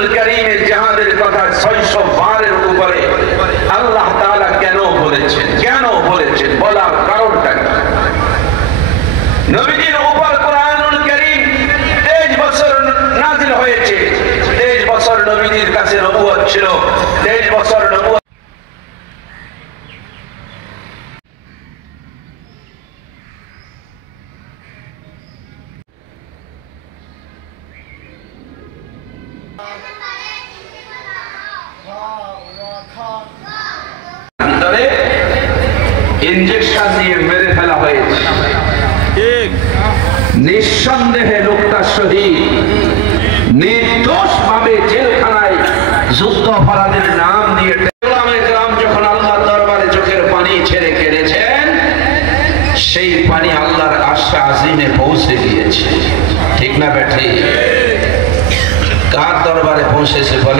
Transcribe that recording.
কুরআনুল কারীমের জিহাদের কথা 600 বারের উপরে আল্লাহ তাআলা কেন বলেছেন, বলার কারণটা কি? নবীজির উপর কুরআনুল কারীম 23 বছর নাযিল হয়েছে। 23 বছর নবীজির কাছে নবুয়ত ছিল। 23 বছর নবুয়ত ইনজেকশন দিয়ে মেরে ফেলা হয়েছে। নিঃসন্দেহে লোকটা শহীদ, নির্দোষ ভাবে জেলখানায় যুদ্ধাপরাধের নাম দিয়ে যখন আল্লাহর দরবারে চোখের পানি ছেড়ে কেঁদেছেন, সেই পানি আল্লাহর আরশে আজিমে পৌঁছে গিয়েছে। ঠিক না বেঠি? কার দরবারে পৌঁছেছে বলে?